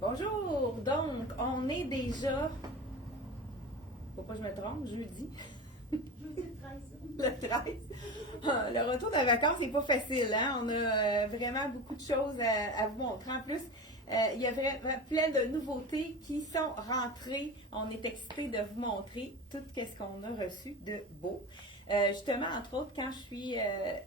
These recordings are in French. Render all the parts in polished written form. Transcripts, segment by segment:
Bonjour! Donc, on est déjà, faut pas que je me trompe, jeudi. Jeudi le 13. Le 13. Le retour de vacances n'est pas facile, hein? On a vraiment beaucoup de choses à vous montrer. En plus, il y a vraiment plein de nouveautés qui sont rentrées. On est excités de vous montrer tout ce qu'on a reçu de beau. Justement, entre autres, quand je suis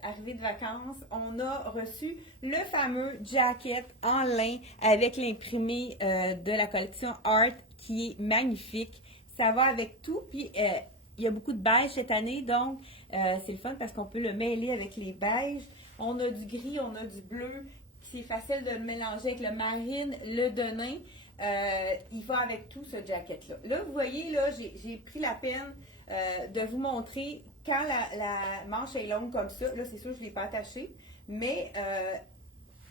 arrivée de vacances, on a reçu le fameux jacket en lin avec l'imprimé de la collection Art qui est magnifique. Ça va avec tout, puis il y a beaucoup de beige cette année, donc c'est le fun parce qu'on peut le mêler avec les beiges. On a du gris, on a du bleu. C'est facile de le mélanger avec le marine, le denim. Il va avec tout ce jacket-là. Là, vous voyez, là, j'ai pris la peine de vous montrer quand la manche est longue comme ça. Là, c'est sûr que je ne l'ai pas attachée, mais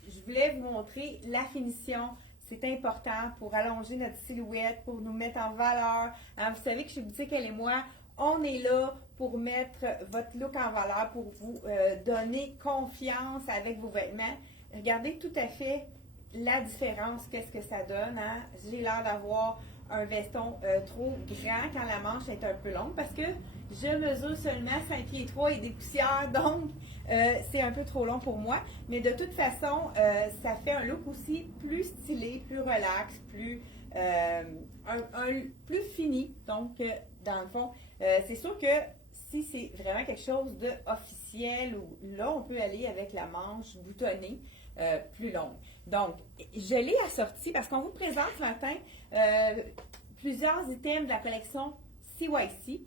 je voulais vous montrer la finition. C'est important pour allonger notre silhouette, pour nous mettre en valeur. Hein, vous savez que chez Boutique Elle et moi, on est là pour mettre votre look en valeur, pour vous donner confiance avec vos vêtements. Regardez tout à fait la différence, qu'est-ce que ça donne. Hein? J'ai l'air d'avoir un veston trop grand quand la manche est un peu longue parce que je mesure seulement 5 pieds 3 et des poussières, donc c'est un peu trop long pour moi. Mais de toute façon, ça fait un look aussi plus stylé, plus relax, plus, plus fini. Donc, dans le fond, c'est sûr que si c'est vraiment quelque chose d'officiel, là, on peut aller avec la manche boutonnée plus longue. Donc, je l'ai assorti parce qu'on vous présente ce matin plusieurs items de la collection CYC.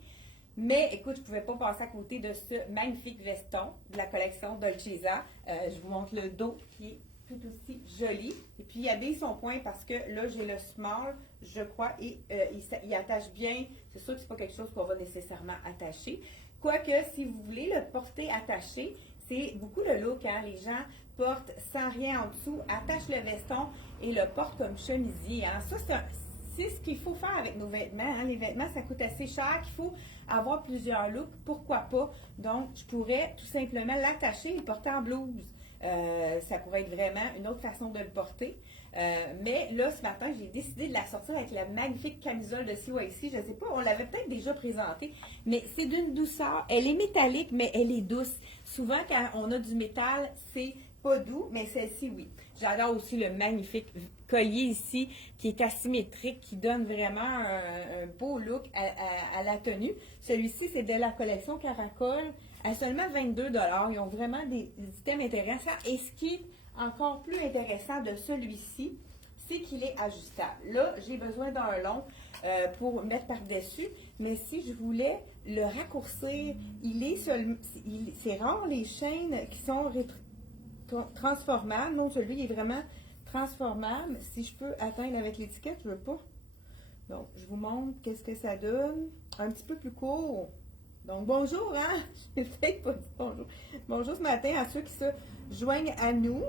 Mais écoute, je ne pouvais pas passer à côté de ce magnifique veston de la collection Dolcezza. Je vous montre le dos qui est tout aussi joli. Et puis, il habille son point parce que là, j'ai le small, je crois, et il attache bien. C'est sûr que ce n'est pas quelque chose qu'on va nécessairement attacher. Quoique, si vous voulez le porter attaché, c'est beaucoup le look, hein? Les gens portent sans rien en dessous, attachent le veston et le portent comme chemisier. Hein? Ça, c'est ce qu'il faut faire avec nos vêtements. Hein? Les vêtements, ça coûte assez cher qu'il faut avoir plusieurs looks. Pourquoi pas? Donc, je pourrais tout simplement l'attacher et le porter en blouse. Ça pourrait être vraiment une autre façon de le porter. Mais là, ce matin, j'ai décidé de la sortir avec la magnifique camisole de CYC. Je ne sais pas, on l'avait peut-être déjà présentée, mais c'est d'une douceur. Elle est métallique, mais elle est douce. Souvent, quand on a du métal, c'est pas doux, mais celle-ci, oui. J'adore aussi le magnifique collier ici, qui est asymétrique, qui donne vraiment un beau look à la tenue. Celui-ci, c'est de la collection Caracol à seulement 22 $. Ils ont vraiment des items intéressants. Et ce qui est encore plus intéressant de celui-ci, c'est qu'il est ajustable. Là, j'ai besoin d'un long pour mettre par-dessus, mais si je voulais le raccourcir, c'est rare les chaînes qui sont transformables. Non, celui est vraiment transformable. Si je peux atteindre avec l'étiquette, je ne veux pas. Donc, je vous montre qu'est-ce que ça donne. Un petit peu plus court. Donc, bonjour, hein? Je n'ai peut-être pas dit bonjour. Bonjour ce matin à ceux qui se joignent à nous.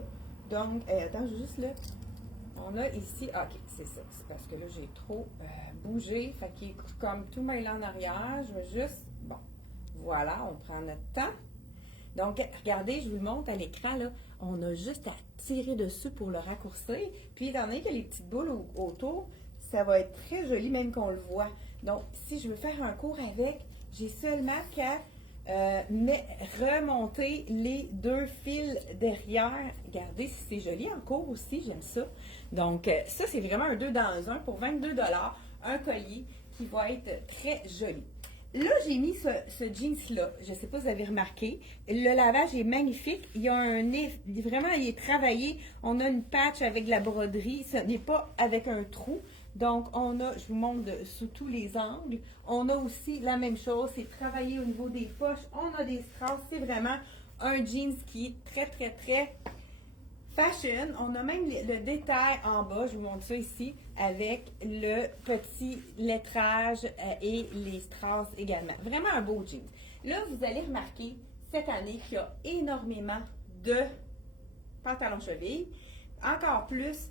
Donc, attends, juste là. On a ici, ok, c'est ça. C'est parce que là, j'ai trop bougé. Fait qu'il est comme tout mêlé en arrière. Je veux juste, bon, voilà, on prend notre temps. Donc, regardez, je vous le montre à l'écran, là. On a juste à tirer dessus pour le raccourcir. Puis, étant donné qu'il y a les petites boules autour, ça va être très joli, même qu'on le voit. Donc, si je veux faire un cours avec, j'ai seulement qu'à remonter les deux fils derrière. Regardez si c'est joli en cours aussi, j'aime ça. Donc, ça, c'est vraiment un 2 dans 1 pour 22 $. Un collier qui va être très joli. Là, j'ai mis ce jeans-là. Je ne sais pas si vous avez remarqué. Le lavage est magnifique. Il y a vraiment, il est travaillé. On a une patch avec de la broderie. Ce n'est pas avec un trou. Donc, on a, je vous montre sous tous les angles. On a aussi la même chose. C'est travaillé au niveau des poches. On a des strass. C'est vraiment un jeans qui est très, très, très fashion. On a même le détail en bas, je vous montre ça ici, avec le petit lettrage et les strass également. Vraiment un beau jeans. Là, vous allez remarquer cette année qu'il y a énormément de pantalons chevilles. Encore plus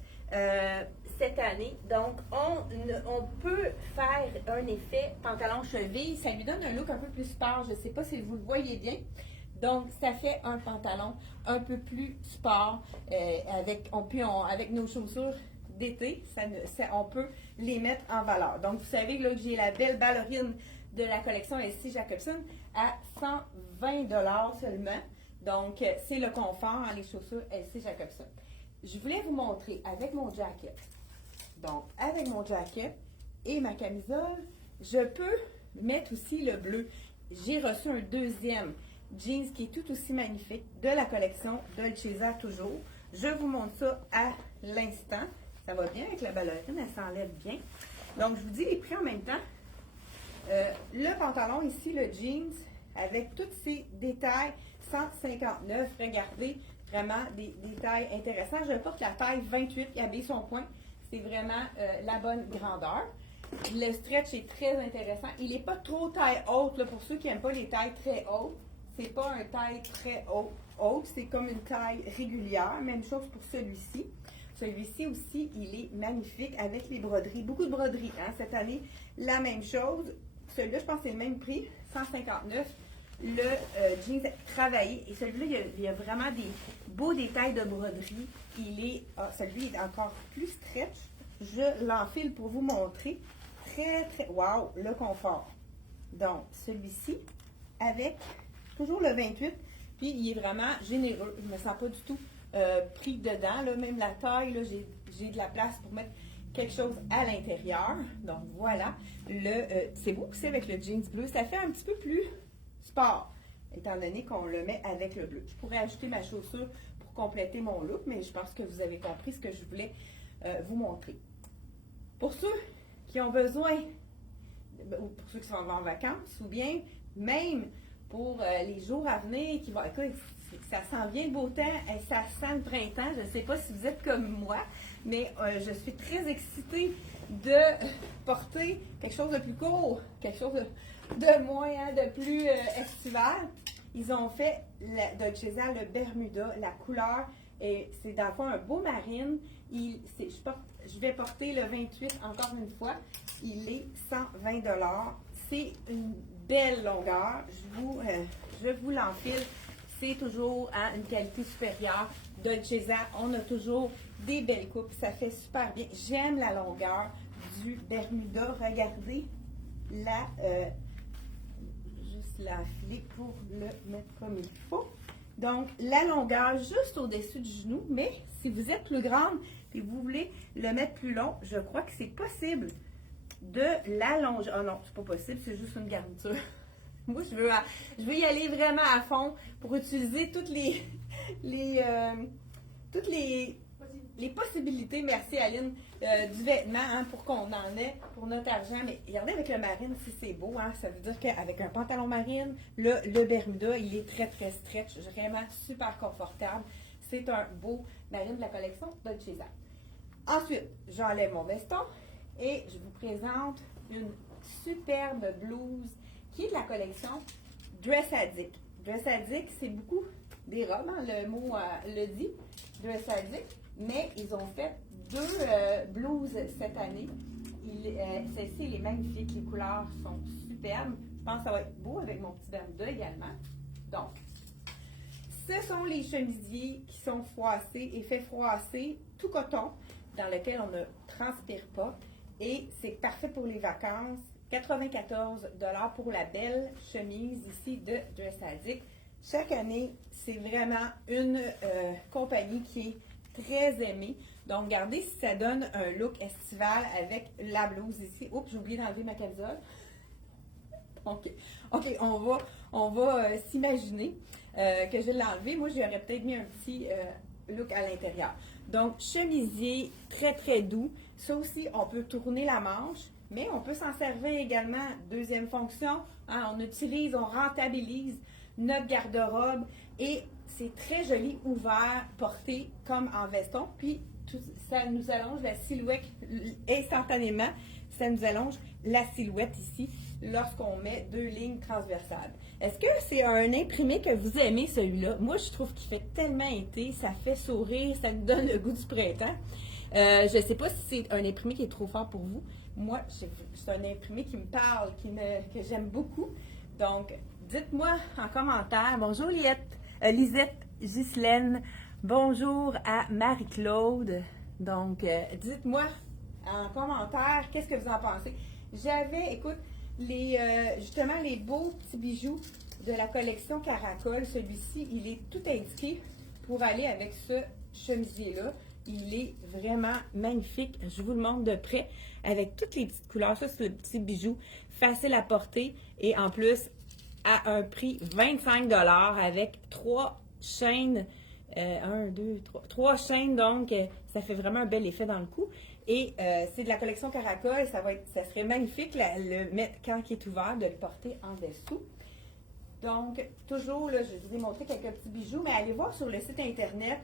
cette année. Donc, on peut faire un effet pantalon cheville. Ça lui donne un look un peu plus sport. Je ne sais pas si vous le voyez bien. Donc, ça fait un pantalon un peu plus sport avec nos chaussures d'été, on peut les mettre en valeur. Donc, vous savez là, que j'ai la belle ballerine de la collection LC Jacobson à 120 $ seulement. Donc, c'est le confort, les chaussures LC Jacobson. Je voulais vous montrer avec mon jacket. Donc, avec mon jacket et ma camisole, je peux mettre aussi le bleu. J'ai reçu un deuxième jeans qui est tout aussi magnifique de la collection Dolce toujours. Je vous montre ça à l'instant. Ça va bien avec la ballerine, elle s'enlève bien. Donc, je vous dis les prix en même temps. Le pantalon ici, le jeans, avec tous ces détails, 159. Regardez, vraiment des détails intéressants. Je porte la taille 28, il habille son point. C'est vraiment la bonne grandeur. Le stretch est très intéressant. Il n'est pas trop taille haute, là, pour ceux qui n'aiment pas les tailles très hautes. C'est pas une taille très haute, c'est comme une taille régulière. Même chose pour celui-ci. Celui-ci aussi, il est magnifique avec les broderies. Beaucoup de broderies, hein, cette année. La même chose. Celui-là, je pense que c'est le même prix, 159. Le jeans travaillé. Et celui-là, il y a vraiment des beaux détails de broderie. Celui est encore plus stretch. Je l'enfile pour vous montrer. Très, très, wow, le confort. Donc, celui-ci, avec toujours le 28. Puis, il est vraiment généreux. Je ne me sens pas du tout pris dedans. Là, même la taille, là, j'ai de la place pour mettre quelque chose à l'intérieur. Donc, voilà. C'est beau aussi avec le jeans bleu. Ça fait un petit peu plus sport, étant donné qu'on le met avec le bleu. Je pourrais ajouter ma chaussure pour compléter mon look, mais je pense que vous avez compris ce que je voulais vous montrer. Pour ceux qui ont besoin, ou pour ceux qui sont en vacances, ou bien même pour les jours à venir, écoute, ça s'en vient le beau temps, et ça sent le printemps. Je ne sais pas si vous êtes comme moi, mais je suis très excitée de porter quelque chose de plus court, quelque chose de moins, de plus estival. Ils ont fait Dolce le Bermuda, la couleur, et c'est dans le fond un beau marine. Je vais porter le 28 encore une fois. Il est 120 $. C'est une belle longueur. Je vous l'enfile. C'est toujours à une qualité supérieure. Dolce, on a toujours des belles coupes. Ça fait super bien. J'aime la longueur du Bermuda. Regardez juste l'enfiler pour le mettre comme il faut. Donc, la longueur juste au-dessus du genou. Mais si vous êtes plus grande et vous voulez le mettre plus long, je crois que c'est possible de l'allonger. Oh non, c'est pas possible, c'est juste une garniture. Moi, je veux y aller vraiment à fond pour utiliser toutes les possibilités, merci Aline, du vêtement, hein, pour qu'on en ait pour notre argent. Mais regardez avec le marine, si c'est beau, hein, ça veut dire qu'avec un pantalon marine, le Bermuda, il est très très stretch, vraiment super confortable. C'est un beau marine de la collection Dolce. Ensuite, j'enlève mon veston et je vous présente une superbe blouse qui est de la collection Dress Addict. Dress Addict, c'est beaucoup des robes, hein, le mot le dit, Dress Addict, mais ils ont fait deux blouses cette année. Celle-ci, elle est magnifique, les couleurs sont superbes. Je pense que ça va être beau avec mon petit Bermuda également. Donc, ce sont les chemisiers qui sont froissés, effet froissé, tout coton, dans lequel on ne transpire pas. Et c'est parfait pour les vacances. 94 $ pour la belle chemise ici de Dress Addict. Chaque année, c'est vraiment une compagnie qui est très aimée. Donc, regardez si ça donne un look estival avec la blouse ici. Oups, j'ai oublié d'enlever ma camisole. OK, on va s'imaginer que je vais l'enlever. Moi, j'aurais peut-être mis un petit look à l'intérieur. Donc, chemisier très, très doux. Ça aussi, on peut tourner la manche, mais on peut s'en servir également. Deuxième fonction, hein, on rentabilise notre garde-robe et c'est très joli, ouvert, porté comme en veston. Puis, ça nous allonge la silhouette instantanément. Ça nous allonge la silhouette ici lorsqu'on met deux lignes transversales. Est-ce que c'est un imprimé que vous aimez, celui-là? Moi, je trouve qu'il fait tellement été, ça fait sourire, ça nous donne le goût du printemps. Je ne sais pas si c'est un imprimé qui est trop fort pour vous. Moi, c'est un imprimé qui me parle, que j'aime beaucoup. Donc, dites-moi en commentaire. Bonjour Lisette, Ghislaine. Bonjour à Marie-Claude. Donc, dites-moi en commentaire, qu'est-ce que vous en pensez? J'avais, écoute, justement les beaux petits bijoux de la collection Caracol. Celui-ci, il est tout indiqué pour aller avec ce chemisier-là. Il est vraiment magnifique. Je vous le montre de près avec toutes les petites couleurs. Ça, c'est le petit bijou facile à porter et en plus à un prix 25 $ avec 3 chaînes. 1, 2, 3. 3 chaînes, donc ça fait vraiment un bel effet dans le cou. Et c'est de la collection Caracol. Ça serait magnifique le mettre quand il est ouvert, de le porter en dessous. Donc, toujours, là, je vous ai montré quelques petits bijoux, mais allez voir sur le site Internet.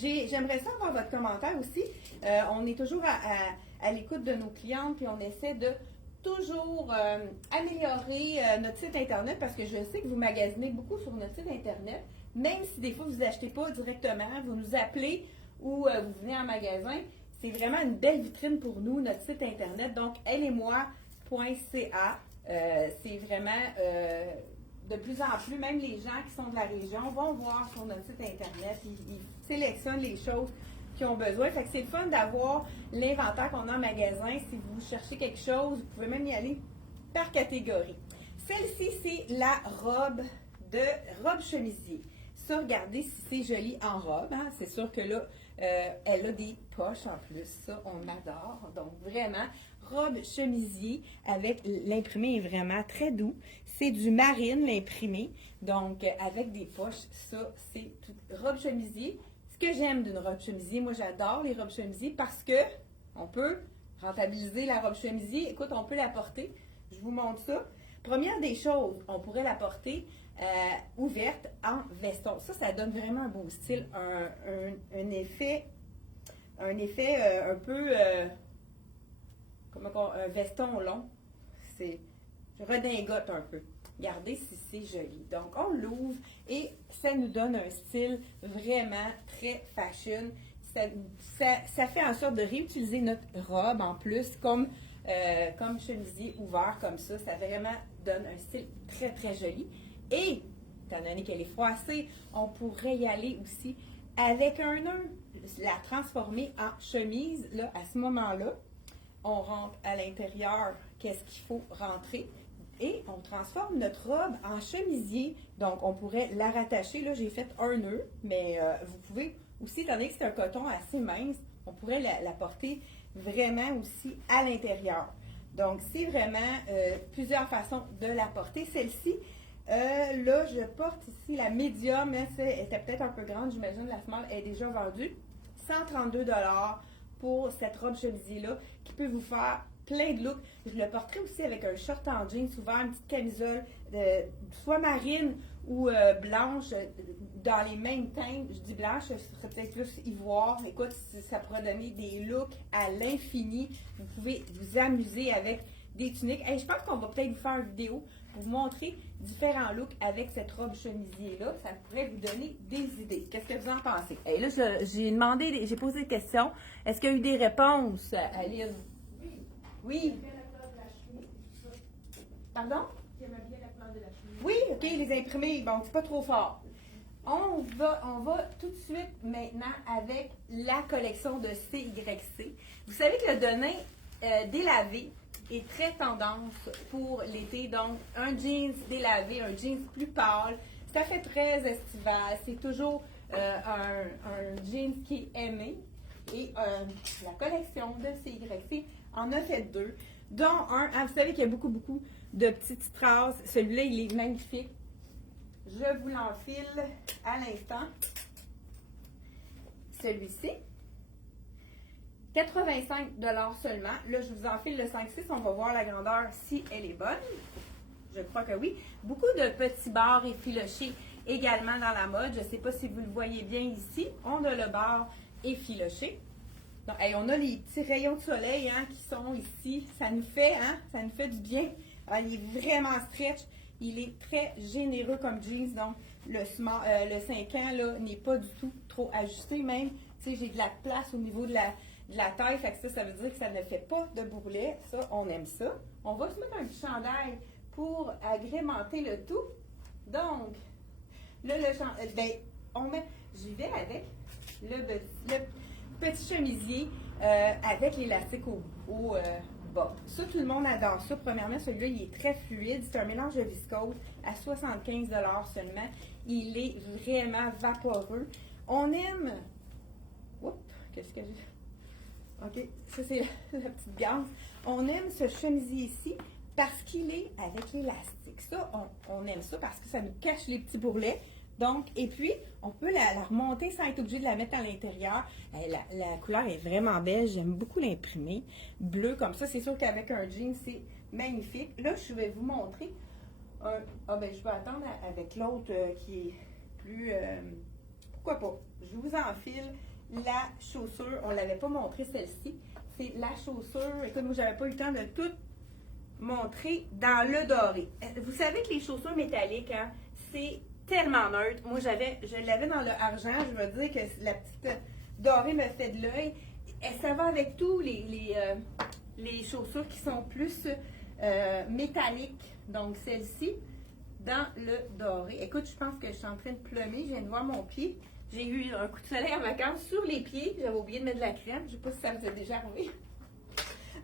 J'aimerais ça avoir votre commentaire aussi. On est toujours à l'écoute de nos clientes, puis on essaie de toujours améliorer notre site Internet parce que je sais que vous magasinez beaucoup sur notre site Internet. Même si des fois vous n'achetez pas directement, vous nous appelez ou vous venez en magasin. C'est vraiment une belle vitrine pour nous, notre site Internet. Donc, elletmoi.ca. C'est vraiment... de plus en plus, même les gens qui sont de la région vont voir sur notre site Internet. Ils sélectionnent les choses qu'ils ont besoin. Fait que c'est le fun d'avoir l'inventaire qu'on a en magasin. Si vous cherchez quelque chose, vous pouvez même y aller par catégorie. Celle-ci, c'est la robe chemisier. Ça, regardez si c'est joli en robe. Hein? C'est sûr que là, elle a des poches en plus. Ça, on adore. Donc, vraiment, robe chemisier avec l'imprimé est vraiment très doux. C'est du marine, l'imprimé. Donc, avec des poches, ça, c'est tout. Robe chemisier. Ce que j'aime d'une robe chemisier, moi, j'adore les robes chemisier parce que on peut rentabiliser la robe chemisier. Écoute, on peut la porter. Je vous montre ça. Première des choses, on pourrait la porter ouverte en veston. Ça donne vraiment un beau style, un effet un peu, un veston long. C'est redingote un peu. Regardez si c'est joli. Donc, on l'ouvre et ça nous donne un style vraiment très fashion. Ça fait en sorte de réutiliser notre robe en plus comme chemisier ouvert comme ça. Ça vraiment donne un style très, très joli. Et, étant donné qu'elle est froissée, on pourrait y aller aussi avec un nœud. La transformer en chemise. Là, à ce moment-là, on rentre à l'intérieur. Qu'est-ce qu'il faut rentrer? Et on transforme notre robe en chemisier. Donc, on pourrait la rattacher. Là, j'ai fait un nœud, mais vous pouvez aussi, étant donné que c'est un coton assez mince, on pourrait la porter vraiment aussi à l'intérieur. Donc, c'est vraiment plusieurs façons de la porter. Celle-ci, là, je porte ici la médium. Elle était peut-être un peu grande, j'imagine. La small est déjà vendue. 132 $ pour cette robe chemisier-là qui peut vous faire plein de looks. Je le porterai aussi avec un short en jeans ouvert, une petite camisole, soit marine ou blanche, dans les mêmes teintes. Je dis blanche, ce serait peut-être plus ivoire. Écoute, ça pourrait donner des looks à l'infini. Vous pouvez vous amuser avec des tuniques. Je pense qu'on va peut-être vous faire une vidéo pour vous montrer différents looks avec cette robe chemisier-là. Ça pourrait vous donner des idées. Qu'est-ce que vous en pensez? Et là, j'ai posé des questions. Est-ce qu'il y a eu des réponses, Aline? Oui. Pardon? Oui, OK, les imprimés. Bon, c'est pas trop fort. On va tout de suite maintenant avec la collection de CYC. Vous savez que le denim délavé est très tendance pour l'été. Donc, un jeans délavé, un jeans plus pâle, ça fait très estival. C'est toujours un jeans qui est aimé. Et la collection de CYC en a fait 2, dont un, vous savez qu'il y a beaucoup de petites strass. Celui-là, il est magnifique. Je vous l'enfile à l'instant. Celui-ci, 85 $ seulement. Là, je vous enfile le 5-6. On va voir la grandeur si elle est bonne. Je crois que oui. Beaucoup de petits barres effilochés également dans la mode. Je ne sais pas si vous le voyez bien ici. On a le barre effiloché. Donc, on a les petits rayons de soleil qui sont ici. Ça nous fait du bien. Il est vraiment stretch. Il est très généreux comme jeans. Donc, le 5 ans là n'est pas du tout trop ajusté. Même, tu sais, j'ai de la place au niveau de la taille. Fait que ça veut dire que ça ne fait pas de bourrelet. Ça, on aime ça. On va se mettre un petit chandail pour agrémenter le tout. Donc, là, j'y vais avec le petit chemisier avec l'élastique au bas. Ça, tout le monde adore ça. Premièrement, celui-là, il est très fluide. C'est un mélange de viscose à 75 seulement. Il est vraiment vaporeux. On aime... Oups, qu'est-ce que j'ai... OK, ça c'est la petite gaze. On aime ce chemisier ici parce qu'il est avec l'élastique. Ça, on aime ça parce que ça nous cache les petits bourrelets. Donc, et puis, on peut la remonter sans être obligé de la mettre à l'intérieur. La couleur est vraiment belle. J'aime beaucoup l'imprimer. Bleu comme ça. C'est sûr qu'avec un jean, c'est magnifique. Là, je vais vous montrer un... Ah ben, je vais attendre avec l'autre qui est plus... pourquoi pas? Je vous enfile la chaussure. On ne l'avait pas montré celle-ci. C'est la chaussure. Écoute, moi, j'avais pas eu le temps de tout montrer dans le doré. Vous savez que les chaussures métalliques, hein, c'est tellement neutre. Moi, je l'avais dans le argent. Je veux dire que la petite dorée me fait de l'œil. Ça va avec tous les chaussures qui sont plus métalliques. Donc, celle-ci, dans le doré. Écoute, je pense que je suis en train de plumer. Je viens de voir mon pied. J'ai eu un coup de soleil en vacances sur les pieds. J'avais oublié de mettre de la crème. Je ne sais pas si ça vous est déjà arrivé.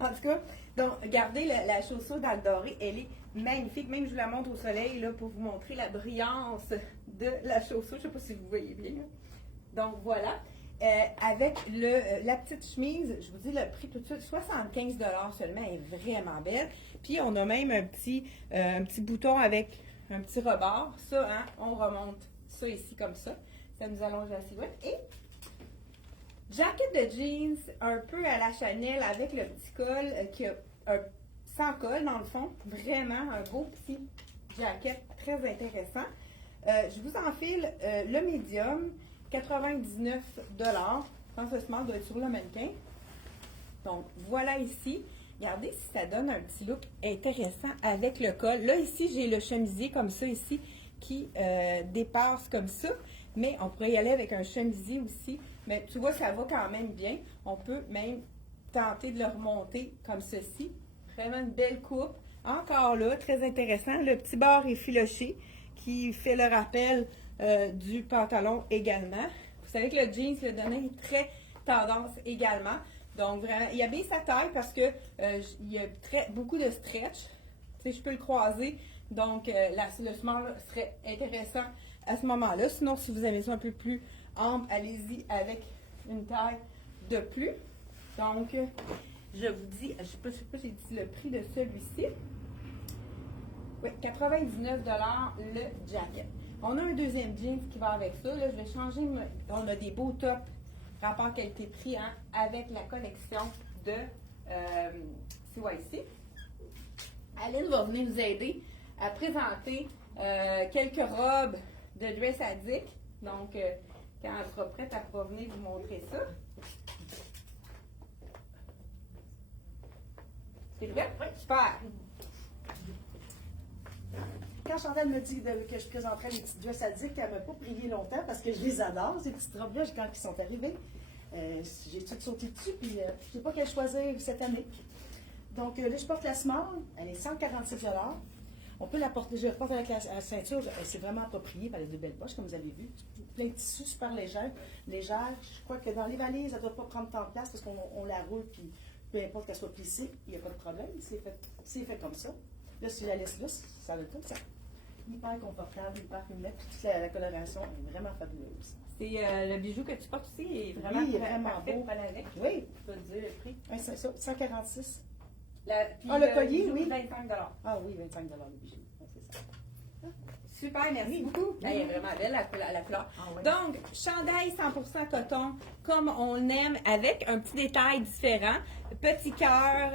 En tout cas, donc, regardez la chaussure dans le doré. Elle est magnifique. Même, je vous la montre au soleil là, pour vous montrer la brillance de la chaussure. Je ne sais pas si vous voyez bien. Là. Donc, voilà. Avec la petite chemise, je vous dis le prix tout de suite, 75 seulement. Elle est vraiment belle. Puis, on a même un petit bouton avec un petit rebord. Ça, hein, on remonte ça ici comme ça. Ça nous allonge la silhouette. Et jacket de jeans un peu à la Chanel avec le petit col qui a sans col dans le fond. Vraiment un beau petit jacket très intéressant. Je vous enfile le médium, 99 $. Je pense que ce doit être sur le mannequin. Donc voilà ici. Regardez si ça donne un petit look intéressant avec le col. Là ici j'ai le chemisier comme ça ici qui dépasse comme ça. Mais on pourrait y aller avec un chemisier aussi. Mais tu vois, ça va quand même bien. On peut même tenter de le remonter comme ceci. Vraiment une belle coupe. Encore là, très intéressant. Le petit bord effiloché qui fait le rappel du pantalon également. Vous savez que le jeans, le denim est très tendance également. Donc, vraiment, il y a bien sa taille parce que il y a beaucoup de stretch. Tu sais, je peux le croiser. Donc, le small serait intéressant à ce moment-là. Sinon, si vous aimez ça un peu plus ample, allez-y avec une taille de plus. Donc, je vous dis, je ne sais pas si j'ai dit le prix de celui-ci. Oui, 99 $ le jacket. On a un deuxième jeans qui va avec ça. Là, je vais changer. On a des beaux tops rapport qualité-prix hein, avec la collection de CYC. Aline va venir nous aider à présenter quelques robes de dress addict. Donc, quand elle sera prête, elle pourra venir vous montrer ça. C'est vrai? Oui, super. Quand Chantal me dit que je présenterais les petites dresses addicts, elle ne m'a pas prié longtemps parce que je les adore, ces petites robes-là, quand ils sont arrivés. J'ai tout sauté dessus, puis je ne sais pas quelle choisir cette année. Donc là, je porte la small, elle est 146 $. On peut la porter, je la porte avec la ceinture, c'est vraiment approprié par les deux belles poches, comme vous avez vu. Plein de tissus super légère. Je crois que dans les valises, elle ne doit pas prendre tant de place parce qu'on la roule, puis peu importe qu'elle soit plissée, il n'y a pas de problème. C'est fait comme ça. Là, si je la laisse là, ça donne tout ça. Hyper confortable, hyper humide, puis toute la coloration est vraiment fabuleuse. C'est le bijou que tu portes aussi est vraiment, Oui, il est vraiment parfait beau. pour aller avec. Oui. Tu peux te dire le prix. Oui, c'est ça, 146. Le collier, bijou, oui. 25 $. Ah oui, 25 $ le bijou. Ouais, c'est ça. Super, merci beaucoup. Elle est vraiment belle, la couleur. Ah ouais. Donc, chandail 100% coton, comme on aime, avec un petit détail différent. Petit cœur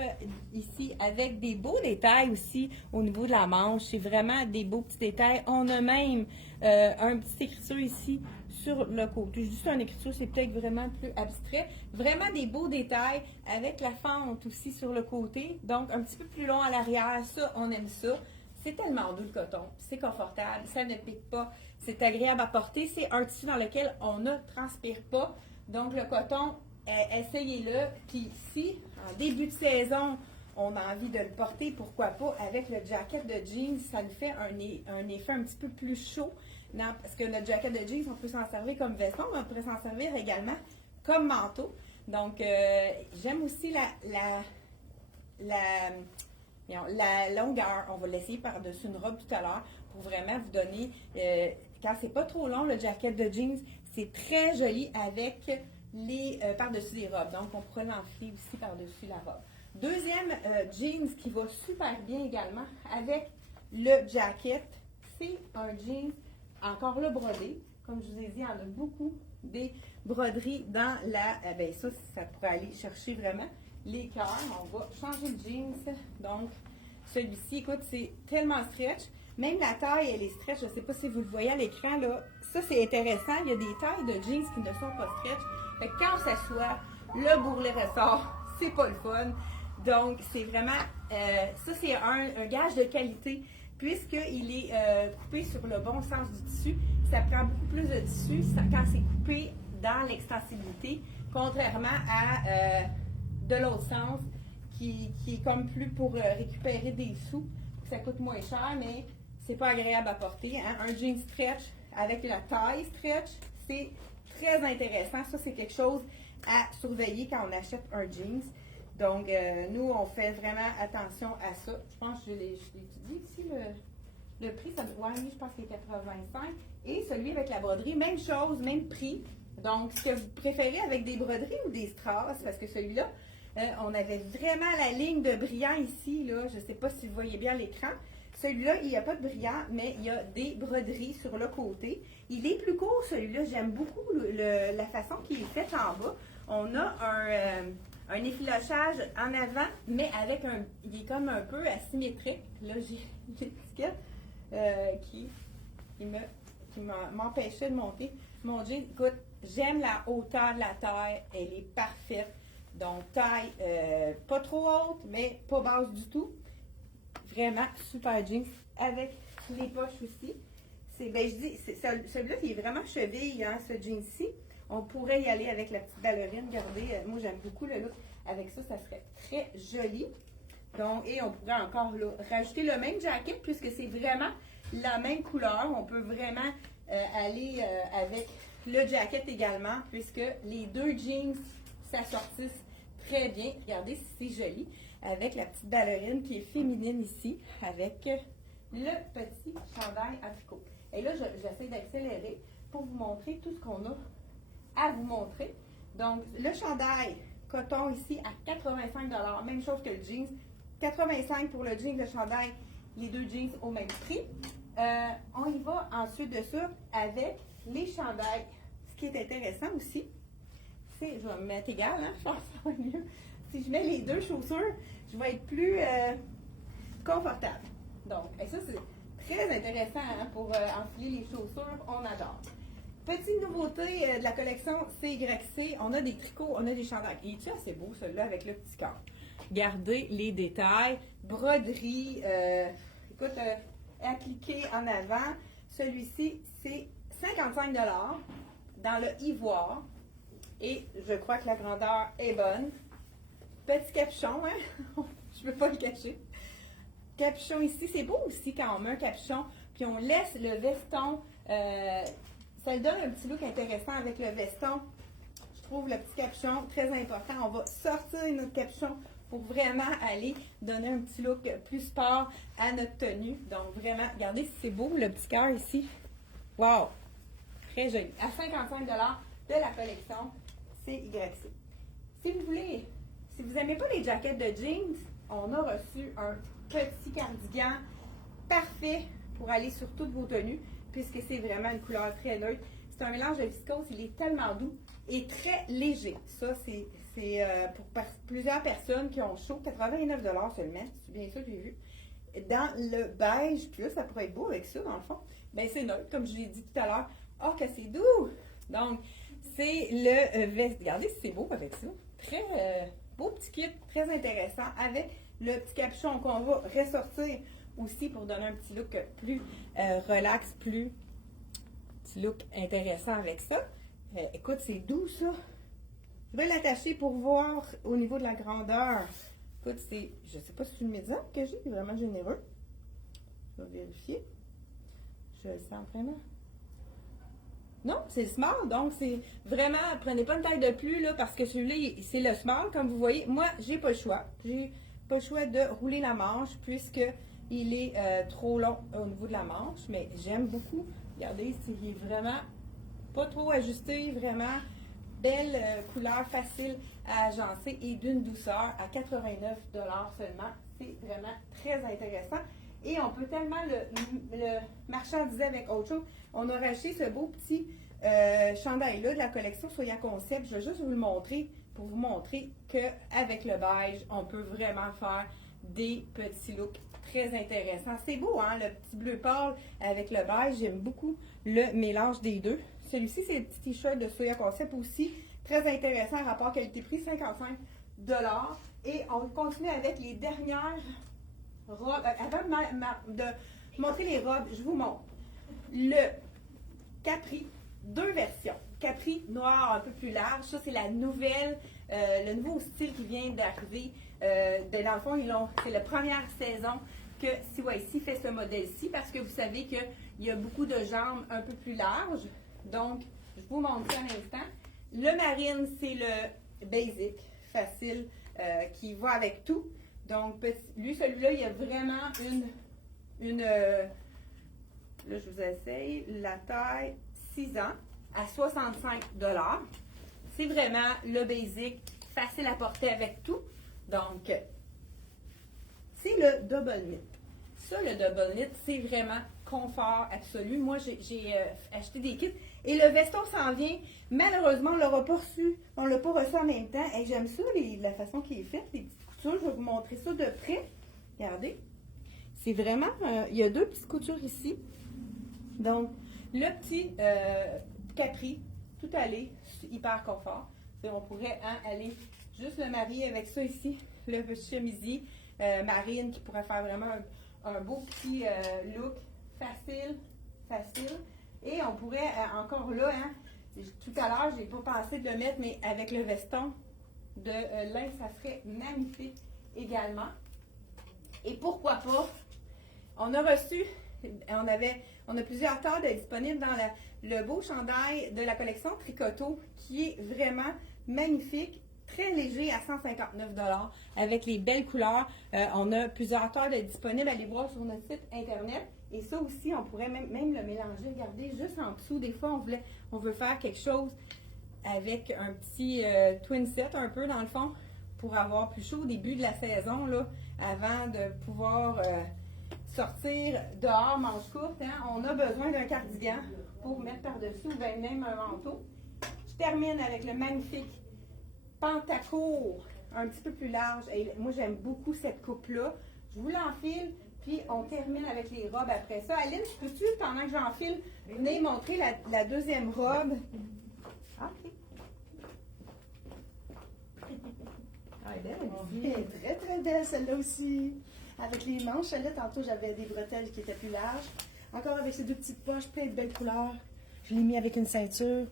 ici, avec des beaux détails aussi au niveau de la manche. C'est vraiment des beaux petits détails. On a même un petit écriture ici sur le côté. Juste une écriture, c'est peut-être vraiment plus abstrait. Vraiment des beaux détails avec la fente aussi sur le côté. Donc, un petit peu plus long à l'arrière. Ça, on aime ça. C'est tellement doux le coton, c'est confortable, ça ne pique pas, c'est agréable à porter. C'est un tissu dans lequel on ne transpire pas. Donc le coton, essayez-le. Puis si, en début de saison, on a envie de le porter, pourquoi pas, avec le jacket de jeans, ça nous fait un effet un petit peu plus chaud. Non, parce que le jacket de jeans, on peut s'en servir comme veston, mais on pourrait s'en servir également comme manteau. Donc, j'aime aussi la longueur. On va l'essayer par-dessus une robe tout à l'heure pour vraiment vous donner, quand c'est pas trop long, le jacket de jeans, c'est très joli avec les par-dessus les robes. Donc, on pourra l'enfiler aussi par-dessus la robe. Deuxième jeans qui va super bien également avec le jacket, c'est un jeans encore là brodé. Comme je vous ai dit, il y en a beaucoup des broderies dans la... ben ça pourrait aller chercher vraiment les cœurs. On va changer de jeans. Donc, celui-ci, écoute, c'est tellement stretch. Même la taille, elle est stretch. Je ne sais pas si vous le voyez à l'écran, là. Ça, c'est intéressant. Il y a des tailles de jeans qui ne sont pas stretch. Fait que quand on s'assoit, le bourrelet ressort. C'est pas le fun. Donc, c'est vraiment... ça, c'est un gage de qualité puisqu'il est coupé sur le bon sens du tissu. Ça prend beaucoup plus de tissu quand c'est coupé dans l'extensibilité, contrairement à de l'autre sens, qui est comme plus pour récupérer des sous. Ça coûte moins cher, mais c'est pas agréable à porter. Hein? Un jean stretch avec la taille stretch, c'est très intéressant. Ça, c'est quelque chose à surveiller quand on achète un jeans. Donc, nous, on fait vraiment attention à ça. Je pense que je l'ai étudié ici, le prix. Ça, ouais, je pense qu'il est 85. Et celui avec la broderie, même chose, même prix. Donc, ce que vous préférez avec des broderies ou des strass, parce que celui-là, on avait vraiment la ligne de brillant ici, là. Je ne sais pas si vous voyez bien l'écran. Celui-là, il n'y a pas de brillant, mais il y a des broderies sur le côté. Il est plus court, celui-là. J'aime beaucoup la façon qu'il est fait en bas. On a un effilochage en avant, mais avec il est comme un peu asymétrique. Là, j'ai l'étiquette qui m'empêchait de monter mon jean. Écoute, j'aime la hauteur de la taille. Elle est parfaite. Donc, taille pas trop haute, mais pas basse du tout. Vraiment super jeans avec les poches aussi. Ben, je dis, celui-là, il est vraiment cheville, hein, ce jean-ci. On pourrait y aller avec la petite ballerine. Regardez, moi, j'aime beaucoup le look. Avec ça, ça serait très joli. Donc, et on pourrait encore là, rajouter le même jacket puisque c'est vraiment la même couleur. On peut vraiment aller avec le jacket également puisque les deux jeans s'assortissent très bien. Regardez si c'est joli. Avec la petite ballerine qui est féminine ici, avec le petit chandail à tricot. Et là, j'essaie d'accélérer pour vous montrer tout ce qu'on a à vous montrer. Donc, le chandail coton ici à 85 $, même chose que le jeans. 85 pour le jeans, le chandail, les deux jeans au même prix. On y va ensuite de ça avec les chandails. Ce qui est intéressant aussi, c'est, je vais me mettre égal, hein, je pense que ça va mieux. Si je mets les deux chaussures, je vais être plus confortable. Donc, et ça, c'est très intéressant hein, pour enfiler les chaussures. On adore. Petite nouveauté de la collection CYC, on a des tricots, on a des chandails. Et tu assez beau celui-là avec le petit cœur. Regardez les détails, broderie, écoute, appliqué en avant. Celui-ci, c'est 55 $ dans le ivoire. Et je crois que la grandeur est bonne. Petit capuchon, hein? Je ne peux pas le cacher. Capuchon ici, c'est beau aussi quand on met un capuchon, puis on laisse le veston. Ça lui donne un petit look intéressant avec le veston. Je trouve le petit capuchon très important. On va sortir notre capuchon pour vraiment aller donner un petit look plus sport à notre tenue. Donc vraiment, regardez si c'est beau le petit cœur ici. Wow! Très joli. À 55 $ de la collection CYC. Si vous voulez, si vous n'aimez pas les jackets de jeans, on a reçu un petit cardigan parfait pour aller sur toutes vos tenues, puisque c'est vraiment une couleur très neutre. C'est un mélange de viscose, il est tellement doux et très léger. Ça, c'est pour plusieurs personnes qui ont chaud, 89 $ seulement, c'est bien ça que j'ai vu. Dans le beige, puis là, ça pourrait être beau avec ça, dans le fond. Bien, c'est neutre, comme je l'ai dit tout à l'heure. Oh, que c'est doux! Donc, c'est le veste. Regardez si c'est beau avec ça. Très beau petit kit, très intéressant, avec le petit capuchon qu'on va ressortir aussi pour donner un petit look plus relax, petit look intéressant avec ça. Écoute, c'est doux ça. Je vais l'attacher pour voir au niveau de la grandeur. Écoute, je ne sais pas si c'est une médiane que j'ai, c'est vraiment généreux. Je vais vérifier. Je le sens vraiment. Non, c'est le small, donc c'est vraiment, prenez pas une taille de plus, là, parce que celui-là, c'est le small, comme vous voyez. Moi, j'ai pas le choix. J'ai pas le choix de rouler la manche, puisque il est trop long au niveau de la manche, mais j'aime beaucoup. Regardez, il est vraiment pas trop ajusté, vraiment belle couleur, facile à agencer et d'une douceur à 89 seulement. C'est vraiment très intéressant. Et on peut tellement le marchandiser avec autre chose. On a racheté ce beau petit chandail-là de la collection Soya Concept. Je vais juste vous le montrer pour vous montrer qu'avec le beige, on peut vraiment faire des petits looks très intéressants. C'est beau, hein, le petit bleu pâle avec le beige. J'aime beaucoup le mélange des deux. Celui-ci, c'est le petit t-shirt de Soya Concept aussi. Très intéressant, rapport qualité-prix, 55 $. Et on continue avec les dernières robes. Avant de montrer les robes, je vous montre le Capri, deux versions. Capri noir un peu plus large, ça c'est la nouvelle, le nouveau style qui vient d'arriver. Dans le fond, c'est la première saison que CYC fait ce modèle-ci parce que vous savez qu'il y a beaucoup de jambes un peu plus larges. Donc, je vous montre ça un instant. Le marine, c'est le basic, facile, qui va avec tout. Donc, celui-là, il y a vraiment là, je vous essaye, la taille 6 ans à 65 $. C'est vraiment le basic, facile à porter avec tout. Donc, c'est le double knit. Ça, le double knit, c'est vraiment confort absolu. Moi, j'ai acheté des kits et le veston s'en vient. Malheureusement, on ne l'aura pas reçu. On ne l'a pas reçu en même temps. Et j'aime ça, la façon qu'il est fait, les petites coutures. Je vais vous montrer ça de près. Regardez. C'est vraiment, il y a deux petites coutures ici. Donc, le petit Capri, tout allé, hyper confort. On pourrait aller juste le marier avec ça ici, le chemisier marine qui pourrait faire vraiment un beau petit look facile. Et on pourrait encore là, hein, tout à l'heure, je n'ai pas pensé de le mettre, mais avec le veston de lin, ça serait magnifique également. Et pourquoi pas, on a reçu, on a plusieurs tailles disponibles dans le beau chandail de la collection Tricoto qui est vraiment magnifique, très léger à 159 $ avec les belles couleurs. On a plusieurs tailles disponibles, allez voir sur notre site internet. Et ça aussi, on pourrait même le mélanger. Regardez, juste en dessous, des fois, on veut faire quelque chose avec un petit twin set un peu dans le fond pour avoir plus chaud au début de la saison, là, avant de pouvoir sortir dehors, manches courtes. Hein. On a besoin d'un cardigan pour mettre par-dessus ou bien même un manteau. Je termine avec le magnifique pantacourt, un petit peu plus large. Et moi, j'aime beaucoup cette coupe-là. Je vous l'enfile, puis on termine avec les robes après ça. Aline, peux-tu, pendant que j'enfile, venir montrer la deuxième robe? Ah, ok. Ah, elle est belle, Très, très belle, celle-là aussi. Avec les manches, celle-là, tantôt, j'avais des bretelles qui étaient plus larges. Encore avec ces deux petites poches, plein de belles couleurs. Je l'ai mis avec une ceinture.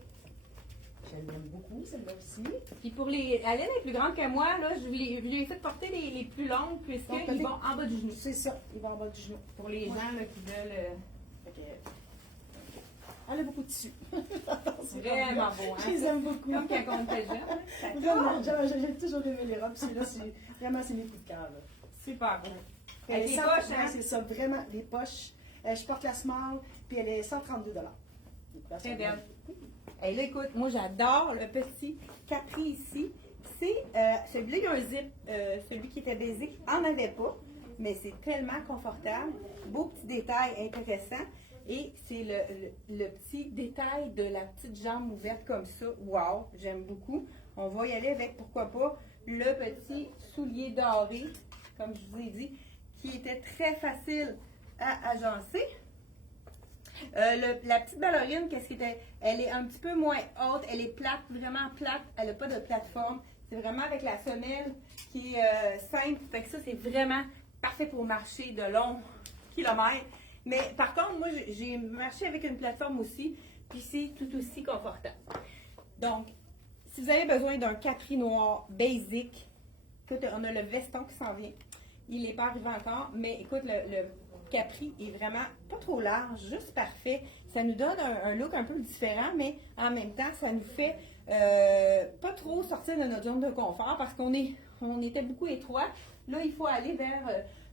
Je l'aime beaucoup, celle-là aussi. Puis pour Aline est plus grande que moi, là, je lui ai fait porter les plus longues puisqu'ils vont en bas du genou. C'est ça, ils vont en bas du genou. Pour les gens là, qui veulent. Elle a beaucoup de tissu. Vraiment beau, hein? Je les aime beaucoup. Comme quand on était jeune. Vraiment, j'ai toujours aimé les robes. Celui-là, c'est mes coups de cœur. Là. Super beau. Elle Avec est les 100, poches, hein? c'est ça, vraiment, les poches. Je porte la small, puis elle est 132 $. Très belle. Et là, écoute, moi j'adore le petit Capri ici. C'est celui-là, il y a un zip. Celui qui était basic en avait pas, mais c'est tellement confortable. Beau petit détail intéressant. Et c'est le petit détail de la petite jambe ouverte comme ça. Wow, j'aime beaucoup. On va y aller avec, pourquoi pas, le petit soulier doré, comme je vous ai dit, qui était très facile à agencer. La petite ballerine, qu'est-ce qui était? Elle est un petit peu moins haute, elle est plate, vraiment plate, elle n'a pas de plateforme. C'est vraiment avec la semelle qui est simple. Fait que ça, c'est vraiment parfait pour marcher de longs kilomètres. Mais par contre, moi, j'ai marché avec une plateforme aussi, puis c'est tout aussi confortable. Donc, si vous avez besoin d'un Capri noir basic, écoute, on a le veston qui s'en vient. Il n'est pas arrivé encore, mais écoute, capri est vraiment pas trop large, juste parfait. Ça nous donne un look un peu différent, mais en même temps, ça nous fait pas trop sortir de notre zone de confort parce qu'on était beaucoup étroit. Là, il faut aller vers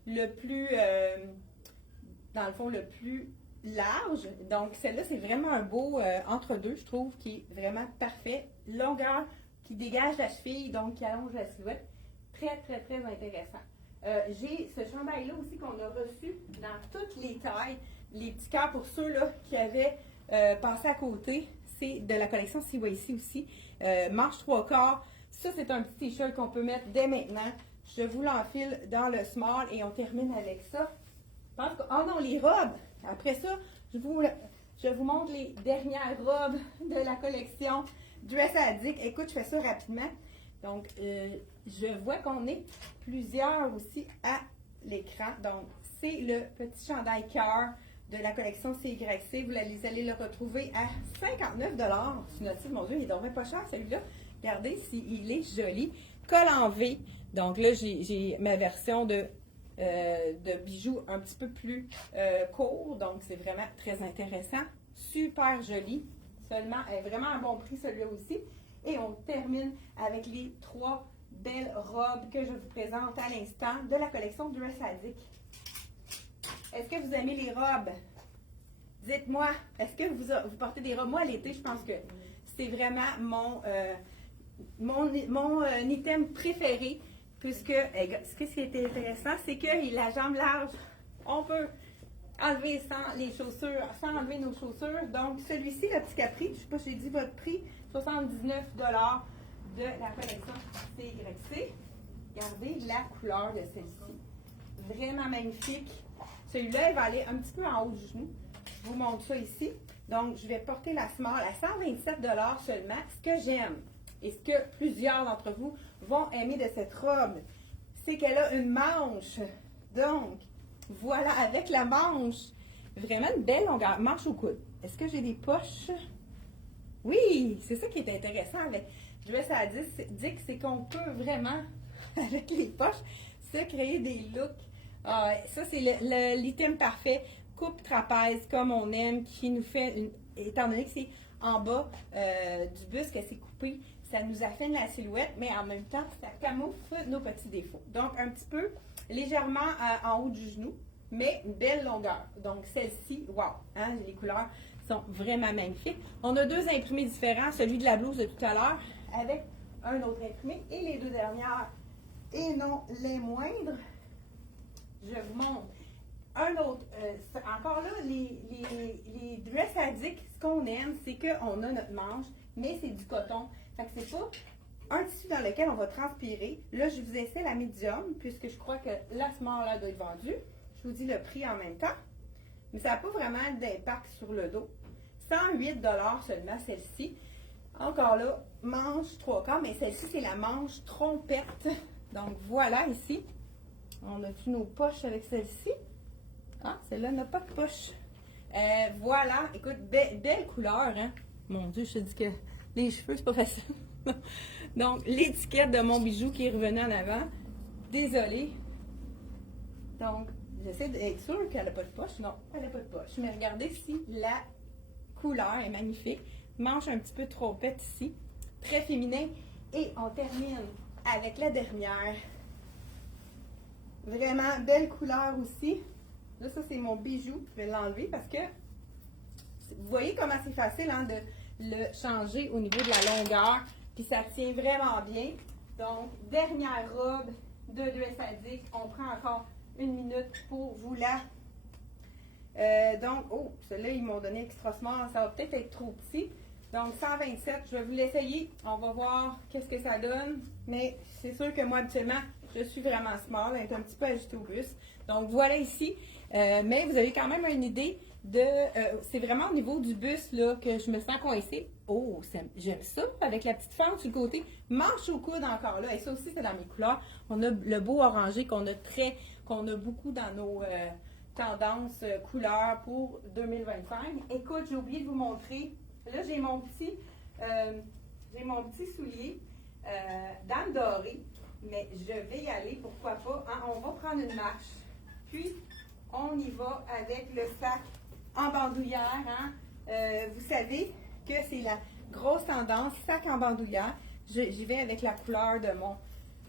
le plus, dans le fond, le plus large. Donc, celle-là, c'est vraiment un beau entre-deux, je trouve, qui est vraiment parfait. Longueur qui dégage la cheville, donc qui allonge la silhouette. Très, très, très intéressant. J'ai ce chandail-là aussi qu'on a reçu dans toutes les tailles. Les petits cœurs pour ceux-là qui avaient passé à côté. C'est de la collection CYC aussi. Manche 3/4. Ça, c'est un petit t-shirt qu'on peut mettre dès maintenant. Je vous l'enfile dans le small et on termine avec ça. Je pense que, oh non, les robes! Après ça, je vous montre les dernières robes de la collection Dress Addict. Écoute, je fais ça rapidement. Donc, je vois qu'on est plusieurs aussi à l'écran. Donc, c'est le petit chandail cœur de la collection CYC. Vous allez le retrouver à 59 sur notre site. Mon Dieu, il est donc pas cher celui-là. Regardez s'il est joli. Col en V. Donc là, j'ai ma version de bijoux un petit peu plus court. Donc, c'est vraiment très intéressant. Super joli. Seulement, vraiment un bon prix celui-là aussi. Et on termine avec les 3 belles robes que je vous présente à l'instant de la collection Dress Addict. Est-ce que vous aimez les robes? Dites-moi, est-ce que vous portez des robes? Moi, l'été, je pense que c'est vraiment mon item préféré. Puisque, ce qui est intéressant, c'est que la jambe large, on peut enlever sans enlever nos chaussures. Donc, celui-ci, le petit capri, je ne sais pas si j'ai dit votre prix, 79 de la collection CYC. Regardez la couleur de celle-ci. Vraiment magnifique. Celui-là, il va aller un petit peu en haut du genou. Je vous montre ça ici. Donc, je vais porter la small à 127 seulement. Ce que j'aime et ce que plusieurs d'entre vous vont aimer de cette robe, c'est qu'elle a une manche. Donc, voilà, avec la manche, vraiment une belle longueur. Manche au coude. Est-ce que j'ai des poches? Oui, c'est ça qui est intéressant avec Dress Addict, c'est qu'on peut vraiment, avec les poches, se créer des looks. Ça, c'est l'item parfait. Coupe trapèze, comme on aime, qui nous fait, étant donné que c'est en bas du buste, que c'est coupé, ça nous affine la silhouette, mais en même temps, ça camoufle nos petits défauts. Donc, un petit peu légèrement en haut du genou, mais une belle longueur. Donc, celle-ci, wow, hein, les couleurs sont vraiment magnifiques. On a 2 imprimés différents, celui de la blouse de tout à l'heure, avec un autre imprimé, et les 2 dernières, et non les moindres, je vous montre. Un autre, encore là, les Dress Addict, ce qu'on aime, c'est qu'on a notre manche, mais c'est du coton. Fait que c'est pas un tissu dans lequel on va transpirer. Là, je vous essaie la médium, puisque je crois que la small là doit être vendue. Je vous dis le prix en même temps. Mais ça n'a pas vraiment d'impact sur le dos. 108 seulement, celle-ci. Encore là, manche 3/4, mais celle-ci, c'est la manche trompette. Donc, voilà ici. On a tous nos poches avec celle-ci. Ah, celle-là n'a pas de poche. Voilà, écoute, belle couleur, hein? Mon Dieu, je te dis que les cheveux, c'est pas facile. Donc, l'étiquette de mon bijou qui est revenue en avant. Désolée. Donc, j'essaie d'être sûre qu'elle n'a pas de poche. Non, elle n'a pas de poche. Mais regardez ici, la couleur est magnifique. Manche un petit peu trompette ici. Très féminin. Et on termine avec la dernière. Vraiment belle couleur aussi. Là, ça, c'est mon bijou. Je vais l'enlever parce que vous voyez comment c'est facile hein, de le changer au niveau de la longueur. Puis ça tient vraiment bien. Donc, dernière robe de Dress Addict. On prend encore 1 minute pour vous la... donc, oh, celle-là, ils m'ont donné extra small. Ça va peut-être être trop petit. Donc, 127, je vais vous l'essayer. On va voir qu'est-ce que ça donne. Mais c'est sûr que moi, habituellement, je suis vraiment small. Elle est un petit peu ajustée au buste. Donc, voilà ici. Mais vous avez quand même une idée de... c'est vraiment au niveau du buste là, que je me sens coincée. Oh, j'aime ça, avec la petite fente sur le côté. Manche au coude encore là. Et ça aussi, c'est dans mes couleurs. On a le beau orangé qu'on a beaucoup dans nos tendances couleurs pour 2025. Écoute, j'ai oublié de vous montrer. Là, j'ai mon petit soulier dame dorée. Mais je vais y aller, pourquoi pas. Hein? On va prendre une marche. Puis, on y va avec le sac en bandoulière. Hein? Vous savez que c'est la grosse tendance, sac en bandoulière. J'y vais avec la couleur de mon.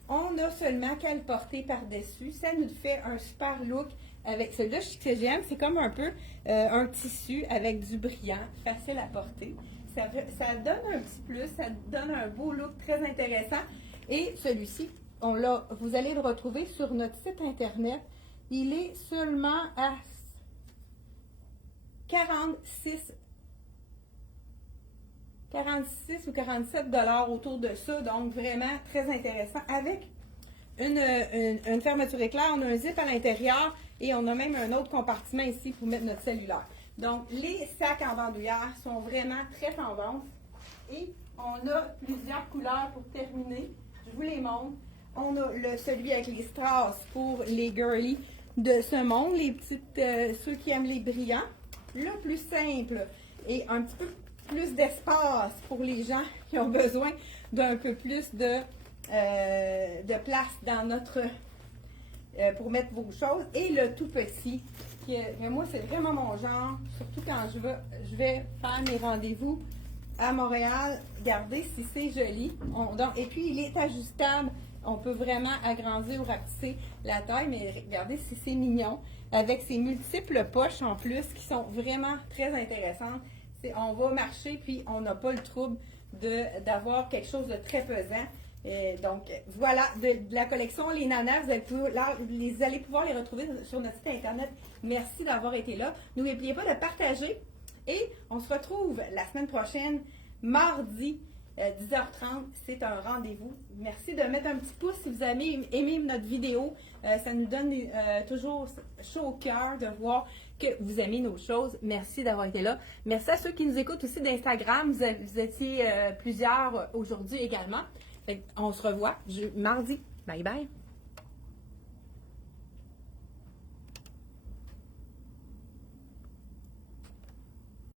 On n'a seulement qu'à le porter par-dessus. Ça nous fait un super look. Avec celui-là, ce que j'aime, c'est comme un peu un tissu avec du brillant, facile à porter. Ça donne un petit plus, ça donne un beau look très intéressant. Et celui-ci, vous allez le retrouver sur notre site internet. Il est seulement à 46 ou 47 $ autour de ça. Donc, vraiment très intéressant. Avec une fermeture éclair, on a un zip à l'intérieur et on a même un autre compartiment ici pour mettre notre cellulaire. Donc, les sacs en bandoulière sont vraiment très tendance. Et on a plusieurs couleurs pour terminer. Je vous les montre. On a celui avec les strass pour les girly de ce monde, les petites, ceux qui aiment les brillants. Le plus simple et un petit peu plus d'espace pour les gens qui ont besoin d'un peu plus de place dans notre pour mettre vos choses. Et le tout petit, mais moi c'est vraiment mon genre, surtout quand je vais faire mes rendez-vous à Montréal. Regardez si c'est joli. Et puis il est ajustable. On peut vraiment agrandir ou rapetisser la taille, mais regardez si c'est mignon. Avec ces multiples poches en plus qui sont vraiment très intéressantes. On va marcher puis on n'a pas le trouble d'avoir quelque chose de très pesant. Donc voilà, de la collection Les Nanas, vous allez pouvoir les retrouver sur notre site internet. Merci d'avoir été là. N'oubliez pas de partager et on se retrouve la semaine prochaine, mardi, 10h30, c'est un rendez-vous. Merci de mettre un petit pouce si vous avez aimé notre vidéo. Ça nous donne toujours chaud au cœur de voir que vous aimez nos choses. Merci d'avoir été là. Merci à ceux qui nous écoutent aussi d'Instagram. Vous étiez plusieurs aujourd'hui également. On se revoit mardi. Bye bye.